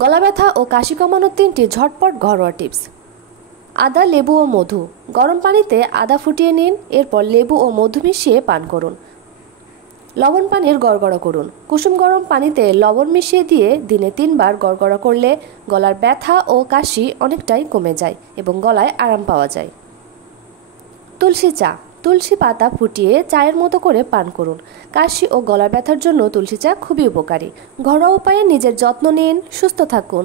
গলা ব্যথা ও কাশি কমানোর 3টি ঝটপট ঘরোয়া টিপস। আদা, লেবু ও মধু। গরম পানিতে আদা ফুটিয়ে নিন, এরপর লেবু ও মধু মিশিয়ে পান করুন। লবণ পানির গড়গড়া করুন। কুসুম গরম পানিতে লবণ মিশিয়ে দিয়ে দিনে 3 বার গড়গড়া করলে গলার ব্যথা ও কাশি অনেকটাই কমে যায় এবং গলায় আরাম পাওয়া যায়। তুলসী চা। তুলসী পাতা ফুটিয়ে চায়ের মতো করে পান করুন। কাশি ও গলার ব্যথার জন্য তুলসী চা খুবই উপকারী। ঘরোয়া উপায়ে নিজের যত্ন নিন, সুস্থ থাকুন।